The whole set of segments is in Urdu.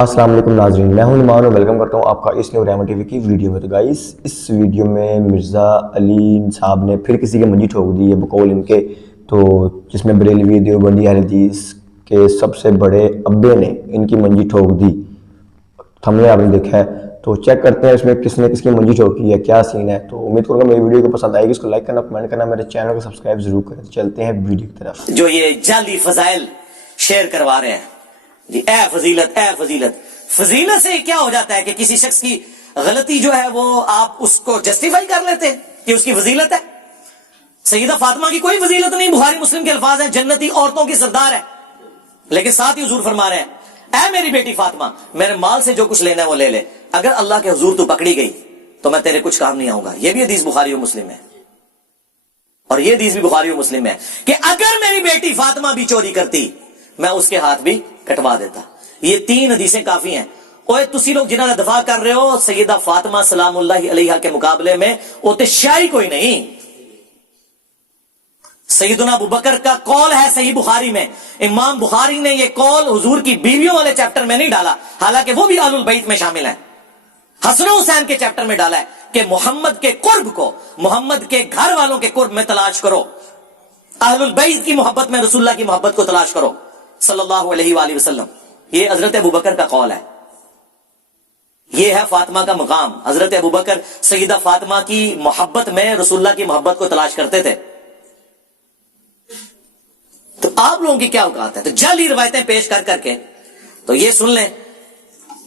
السلام علیکم ناظرین، میں ہوں ایمان اور ویلکم کرتا ہوں آپ کا اس نیو رحمت ٹی وی کی ویڈیو میں۔ تو گائس اس ویڈیو میں مرزا علی صاحب نے پھر کسی کے منجی ٹھوک دی ہے بقول ان کے، تو جس میں بریلوی دیوبندی اہل حدیث کے سب سے بڑے ابے نے ان کی منجی ٹھوک دی۔ ہم نے آپ نے دیکھا ہے، تو چیک کرتے ہیں اس میں کس نے کس کی منجی ٹھوکی ہے، کیا سین ہے۔ تو امید کروں گا میری ویڈیو کو پسند آئے گی، اس کو لائک کرنا، کمنٹ کرنا، میرے چینل کو سبسکرائب ضرور کریں۔ چلتے ہیں ویڈیو کی طرف۔ جو یہ جعلی فضائل شیئر کروا رہے ہیں جی، اے فضیلت اے فضیلت، فضیلت سے کیا ہو جاتا ہے کہ کسی شخص کی غلطی جو ہے وہ آپ اس کو جسٹیفائی کر لیتے ہیں کہ اس کی فضیلت ہے۔ سیدہ فاطمہ کی کوئی فضیلت نہیں، بخاری مسلم کے الفاظ ہیں جنتی عورتوں کی سردار ہے، لیکن ساتھ ہی حضور فرما رہے ہیں اے میری بیٹی فاطمہ، میرے مال سے جو کچھ لینا ہے وہ لے لے، اگر اللہ کے حضور تو پکڑی گئی تو میں تیرے کچھ کام نہیں آؤں گا۔ یہ بھی حدیث بخاری و مسلم ہے، اور یہ حدیث بھی بخاری و مسلم ہے کہ اگر میری بیٹی فاطمہ بھی چوری کرتی میں اس کے ہاتھ بھی کٹوا دیتا۔ یہ تین حدیثیں کافی ہیں۔ اوے تسی لوگ جنہاں دفاع کر رہے ہو سیدہ فاطمہ سلام اللہ علیہا کے مقابلے میں اوتے شاہی کوئی نہیں۔ سیدنا ابو بکر کا قول ہے صحیح بخاری میں، امام بخاری نے یہ قول حضور کی بیویوں والے چیپٹر میں نہیں ڈالا، حالانکہ وہ بھی اہل البیت میں شامل ہیں، حسن و حسین کے چیپٹر میں ڈالا ہے کہ محمد کے قرب کو، محمد کے گھر والوں کے قرب میں تلاش کرو، اہل البیت کی محبت میں رسول اللہ کی محبت کو تلاش کرو صلی اللہ علیہ وآلہ وسلم۔ یہ حضرت ابو بکر کا قول ہے، یہ ہے فاطمہ کا مقام۔ حضرت ابو بکر سیدہ فاطمہ کی محبت میں رسول اللہ کی محبت کو تلاش کرتے تھے۔ تو آپ لوگوں کی کیا اوقات ہے؟ تو جعلی روایتیں پیش کر کر کے تو یہ سن لیں،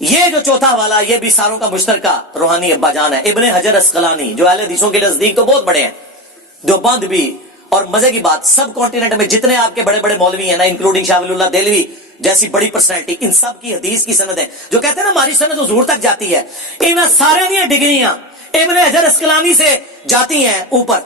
یہ جو چوتھا والا یہ بھی ساروں کا مشترکہ روحانی ابا جان ہے، ابن حجر اسقلانی، جو اہل حدیثوں کے نزدیک تو بہت بڑے ہیں، دیوبند بھی۔ اور مزے کی بات، سب کانٹیننٹ میں جتنے آپ کے بڑے بڑے مولوی ہیں نا، انکلوڈنگ شاہ ولی اللہ دہلوی جیسی بڑی پرسنالٹی، ان سب کی حدیث کی سند ہے، جو کہتے ہیں نا ہماری سند حضور تک جاتی ہے، ان سارے نہیں ڈگریاں ابن حجر اسقلانی سے جاتی ہیں اوپر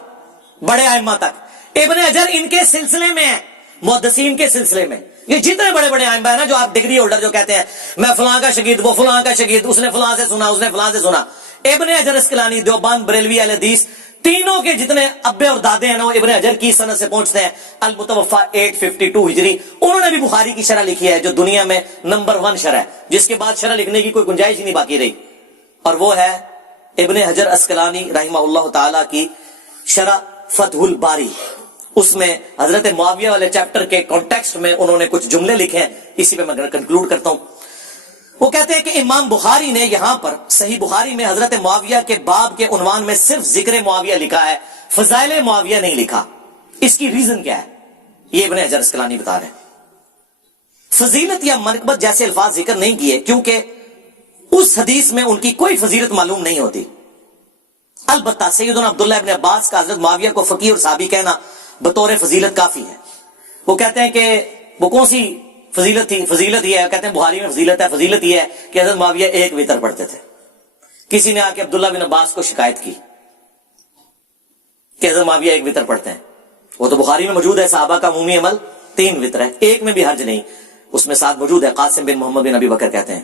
بڑے ائمہ تک۔ ابن حجر ان کے سلسلے میں ہے، محدثین کے سلسلے میں۔ یہ جتنے بڑے بڑے ائمہ ہیں نا، جو آپ ڈگری ہولڈر جو کہتے ہیں میں فلاں کا شاگرد، وہ فلاں کا شاگرد، اس نے فلاں سے سنا، اس نے فلاں سے سنا، ابن حجر اسقلانی، دیوبند، بریلوی، اہل حدیث، تینوں کے جتنے ابے اور دادے ہیں نا وہ ابن حجر کی سند سے پہنچتے ہیں۔ المتوفا 852 ہجری، انہوں نے بھی بخاری کی شرح لکھی ہے جو دنیا میں نمبر 1 شرح ہے، جس کے بعد شرح لکھنے کی کوئی گنجائش ہی نہیں باقی رہی، اور وہ ہے ابن حجر اسقلانی رحمہ اللہ تعالی کی شرح فتح الباری۔ اس میں حضرت معاویہ والے چیپٹر کے کانٹیکسٹ میں انہوں نے کچھ جملے لکھے ہیں، اسی پہ میں کنکلوڈ کرتا ہوں۔ وہ کہتے ہیں کہ امام بخاری نے یہاں پر صحیح بخاری میں حضرت معاویہ کے باب کے عنوان میں صرف ذکر معاویہ لکھا ہے، فضائل معاویہ نہیں لکھا۔ اس کی ریزن کیا ہے؟ یہ ابن حجر اسقلانی بتا رہے ہیں۔ فضیلت یا منقبت جیسے الفاظ ذکر نہیں کیے کیونکہ اس حدیث میں ان کی کوئی فضیلت معلوم نہیں ہوتی۔ البتہ سیدنا عبداللہ ابن عباس کا حضرت معاویہ کو فقیہ اور صحابی کہنا بطور فضیلت کافی ہے۔ وہ کہتے ہیں کہ وہ کون سی فضیلت تھی؟ فضیلت یہ ہے، کہتے ہیں بخاری میں فضیلت ہے، فضیلت یہ ہے کہ حضرت معاویہ ایک وتر پڑھتے تھے۔ کسی نے آ کے عبداللہ بن عباس کو شکایت کی کہ حضرت معاویہ ایک وتر پڑھتے ہیں، وہ تو بخاری میں موجود ہے، صحابہ کا عمومی عمل 3 وتر ہے، ایک میں بھی حرج نہیں، اس میں ساتھ موجود ہے قاسم بن محمد بن ابی بکر کہتے ہیں۔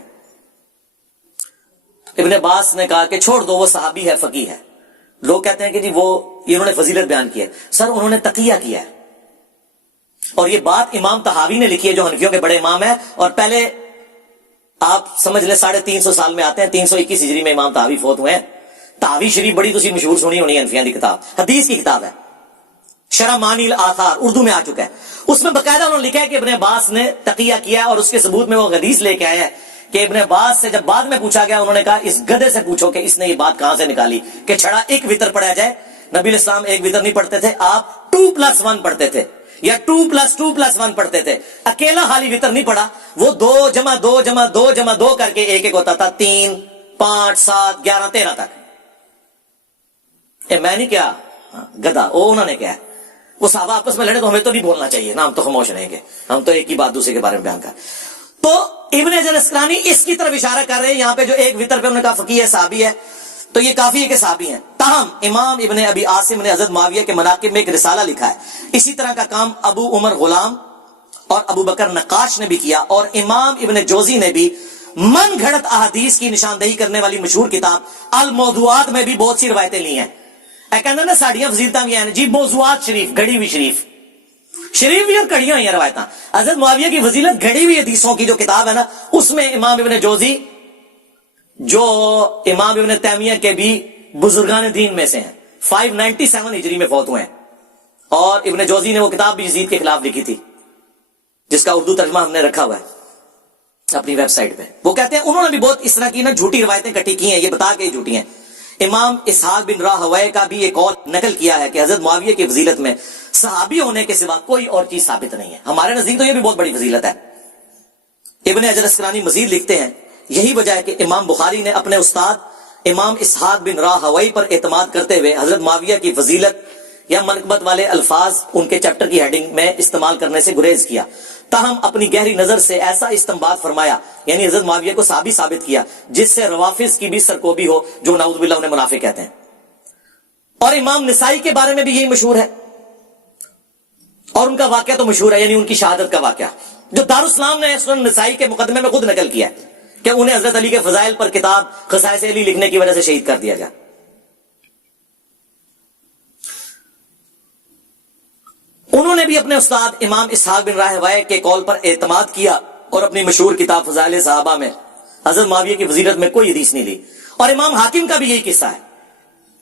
ابن عباس نے کہا کہ چھوڑ دو، وہ صحابی ہے، فقیہ ہے۔ لوگ کہتے ہیں کہ جی وہ انہوں نے فضیلت بیان کی ہے، سر انہوں نے تقیہ کیا ہے، اور یہ بات امام طحاوی نے لکھی ہے جو حنفیوں کے بڑے امام ہیں، اور پہلے آپ سمجھ لیں 350 سال میں آتے ہیں، 321 ہجری میں امام طحاوی فوت ہوئے ہیں۔ طحاوی شریف بڑی تسی مشہور سنی ہونی ہے، حنفیوں کی کتاب، حدیث کی کتاب ہے، شرح معانی الاثار، اردو میں آ چکا ہے۔ اس میں باقاعدہ انہوں نے لکھا ہے کہ ابن عباس نے تقیہ کیا ہے، اور اس کے ثبوت میں وہ حدیث لے کے آئے ہیں کہ ابن عباس سے جب بعد میں پوچھا گیا، انہوں نے کہا اس گدھے سے پوچھو کہ اس نے یہ بات کہاں سے نکالی کہ چھڑا ایک وتر پڑھا جائے۔ نبی علیہ السلام ایک وتر نہیں پڑھتے تھے، آپ 2+1 پڑھتے تھے، یا 2+2+1 پڑھتے تھے، اکیلا خالی وتر نہیں پڑھا، وہ 2 جمع 2 جمع 2 جمع 2 کر کے ایک ایک ہوتا تھا، 3 5 7 11 13 تک۔ میں نہیں کیا گدھا، وہ انہوں نے کیا، وہ صحابہ آپس میں لڑے تو ہمیں تو نہیں بولنا چاہیے نا، ہم تو خاموش رہیں گے، ہم تو ایک ہی بات دوسرے کے بارے میں بیان کر۔ تو ابن حجر اسقلانی اس کی طرف اشارہ کر رہے ہیں یہاں پہ، جو ایک وتر پہ انہوں نے کہا فقیہ ہے، صحابی ہے، تو یہ کافی ہے کہ صحابی ہیں۔ تاہم امام ابن ابی عاصم نے حضرت معاویہ کے مناقب میں ایک رسالہ لکھا ہے، اسی طرح کا کام ابو عمر غلام اور ابو بکر نقاش نے بھی کیا، اور امام ابن جوزی نے بھی من گھڑت احادیث کی نشاندہی کرنے والی مشہور کتاب الموضوعات میں بھی بہت سی روایتیں لی ہیں۔ کہنا نا ساڑیاں فضیلتاں بھی ہیں جی، موضوعات شریف، گھڑی ہوئی شریف، شریف بھی اور کڑی ہوئی ہیں روایتاں. حضرت معاویہ کی فضیلت گھڑی ہوئی حدیثوں کی جو کتاب ہے نا, اس میں امام ابن جوزی جو امام ابن تیمیہ کے بھی بزرگان دین میں سے ہیں, 597 ہجری میں فوت ہوئے ہیں, اور ابن جوزی نے وہ کتاب بھی یزید کے خلاف لکھی تھی جس کا اردو ترجمہ ہم نے رکھا ہوا ہے اپنی ویب سائٹ پہ. وہ کہتے ہیں انہوں نے بھی بہت اس طرح کی نا جھوٹی روایتیں کٹھی کی ہیں, یہ بتا کے جھوٹی ہیں. امام اسحاق بن راہوے کا بھی ایک قول نقل کیا ہے کہ حضرت معاویہ کی فضیلت میں صحابی ہونے کے سوا کوئی اور چیز ثابت نہیں ہے. ہمارے نزدیک تو یہ بھی بہت بڑی فضیلت ہے. ابن حجر اسقلانی مزید لکھتے ہیں یہی وجہ ہے کہ امام بخاری نے اپنے استاد امام اسحاق بن راہوے پر اعتماد کرتے ہوئے حضرت معاویہ کی فضیلت یا منقبت والے الفاظ ان کے چیپٹر کی ہیڈنگ میں استعمال کرنے سے گریز کیا, تاہم اپنی گہری نظر سے ایسا استنباط فرمایا, یعنی حضرت معاویہ کو صحابی ثابت کیا جس سے روافظ کی بھی سرکوبی ہو جو نعوذ باللہ انہیں منافق کہتے ہیں. اور امام نسائی کے بارے میں بھی یہی مشہور ہے, اور ان کا واقعہ تو مشہور ہے, یعنی ان کی شہادت کا واقعہ جو دارالاسلام نے سنن نسائی کے مقدمے میں خود نقل کیا ہے کہ انہیں حضرت علی کے فضائل پر کتاب خصائص علی لکھنے کی وجہ سے شہید کر دیا گیا. انہوں نے بھی اپنے استاد امام اسحاق بن راہوے کے قول پر اعتماد کیا اور اپنی مشہور کتاب فضائل صحابہ میں حضرت معاویہ کی فضیلت میں کوئی حدیث نہیں لی. اور امام حاکم کا بھی یہی قصہ ہے.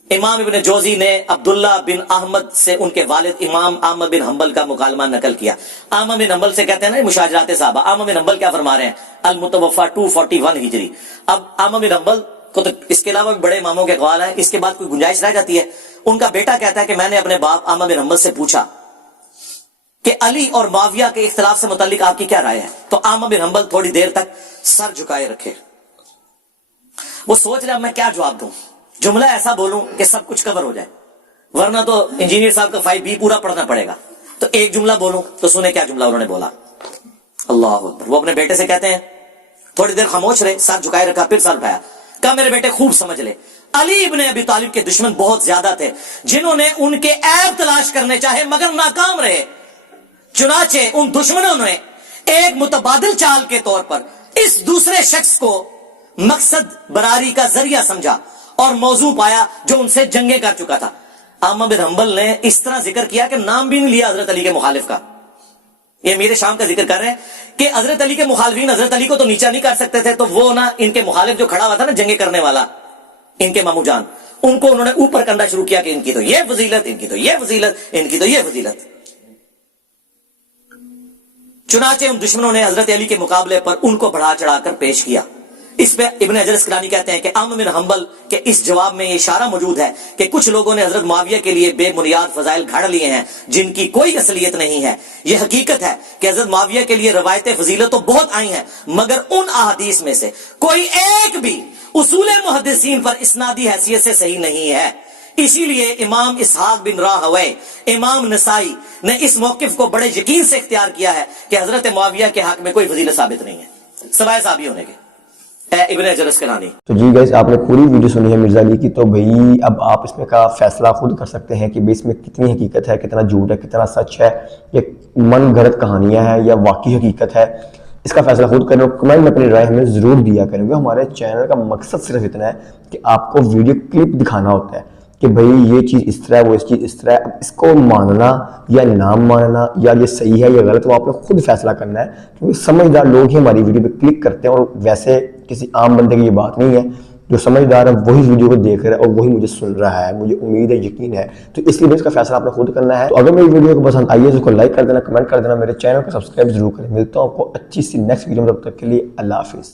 امام ابن جوزی نے عبداللہ بن احمد سے ان کے والد امام احمد بن حنبل کا مکالمہ نقل کیا. احمد بن حنبل سے کہتے ہیں نا مشاجرات صحابہ. احمد بن حنبل کیا فرما رہے ہیں, المتوفا 241 ہجری. اب احمد بن حنبل کو تو اس کے علاوہ بھی بڑے اماموں کے اقوال ہیں, اس کے بعد کوئی گنجائش رہ جاتی ہے. ان کا بیٹا کہتا ہے کہ میں نے اپنے باپ احمد بن حنبل سے پوچھا کہ علی اور معاویہ کے اختلاف سے متعلق آپ کی کیا رائے ہے, تو احمد بن حنبل تھوڑی دیر تک سر جھکائے رکھے. وہ سوچ رہے اب میں کیا جواب دوں, جملہ ایسا بولوں کہ سب کچھ کور ہو جائے, ورنہ تو انجینئر صاحب کا 5B پورا پڑھنا پڑے گا. تو ایک جملہ بولوں تو سنیں کیا جملہ انہوں نے بولا. اللہ اکبر. وہ اپنے بیٹے سے کہتے ہیں, تھوڑی دیر خاموش رہے, سر جھکائے رکھا, پھر سر اٹھایا, کہا میرے بیٹے خوب سمجھ لے, علی ابن ابی طالب کے دشمن بہت زیادہ تھے جنہوں نے ان کے عیب تلاش کرنے چاہے مگر ناکام رہے. چنانچہ ان دشمنوں نے ایک متبادل چال کے طور پر اس دوسرے شخص کو مقصد براری کا ذریعہ سمجھا اور موضوع پایا جو ان سے جنگیں کر چکا تھا. احمد بن حنبل نے اس طرح ذکر کیا کہ نام بھی نہیں لیا حضرت علی کے مخالف کا. یہ میرے شام کا ذکر کر رہے ہیں کہ حضرت علی کے مخالفین حضرت علی کو تو نیچا نہیں کر سکتے تھے, تو وہ نا ان کے مخالف جو کھڑا ہوا تھا نا جنگیں کرنے والا, ان کے مامو جان, ان کو انہوں نے اوپر کرنا شروع کیا کہ ان کی تو یہ فضیلت, ان کی تو یہ فضیلت, ان کی تو یہ فضیلت. چنانچہ ان دشمنوں نے حضرت علی کے مقابلے پر ان کو بڑھا چڑھا کر پیش کیا. اس پہ ابن حجر اسقلانی کہتے ہیں کہ احمد بن حنبل کے اس جواب میں یہ اشارہ موجود ہے کہ کچھ لوگوں نے حضرت معاویہ کے لیے بے بنیاد فضائل گھڑ لیے ہیں جن کی کوئی اصلیت نہیں ہے. یہ حقیقت ہے کہ حضرت معاویہ کے لیے روایت فضیلت تو بہت آئی ہیں, مگر ان احادیث میں سے کوئی ایک بھی اصول محدثین پر اسنادی حیثیت سے صحیح نہیں ہے. اسی لیے امام اسحاق بن راہوے, امام نسائی نے اس موقف کو بڑے یقین سے اختیار کیا ہے کہ حضرت معاویہ کے حق میں کوئی فضیلت ثابت نہیں ہے سوائے صحابی ہونے کے. ابن حجر اسقلانی. تو جی گائز, آپ نے پوری ویڈیو سنی ہے مرزا علی کی, تو بھائی اب آپ اس میں کا فیصلہ خود کر سکتے ہیں کہ بھائی اس میں کتنی حقیقت ہے, کتنا جھوٹ ہے, کتنا سچ ہے, یہ من گھڑت کہانیاں ہیں یا واقعی حقیقت ہے. اس کا فیصلہ خود کریں اور کمنٹ میں اپنی رائے ہمیں ضرور دیا کریں گے. ہمارے چینل کا مقصد صرف اتنا ہے کہ آپ کو ویڈیو کلپ دکھانا ہوتا ہے کہ بھئی یہ چیز اس طرح ہے, وہ اس چیز اس طرح ہے. اب اس کو ماننا یا نہ ماننا یا یہ صحیح ہے یا غلط, وہ آپ نے خود فیصلہ کرنا ہے, کیونکہ سمجھدار لوگ ہی ہماری ویڈیو پہ کلک کرتے ہیں, اور ویسے کسی عام بندے کی یہ بات نہیں ہے. جو سمجھدار ہے وہی ویڈیو کو دیکھ رہا ہے اور وہی مجھے سن رہا ہے, مجھے امید ہے, یقین ہے. تو اس لیے اس کا فیصلہ آپ نے خود کرنا ہے. تو اگر میری ویڈیو کو پسند آئی ہے تو اس کو لائک کر دینا, کمنٹ کر دینا, میرے چینل کو سبسکرائب ضرور کریں. ملتا ہوں آپ کو اچھی سی نیکسٹ ویڈیو میں, تب تک کے لیے اللہ حافظ.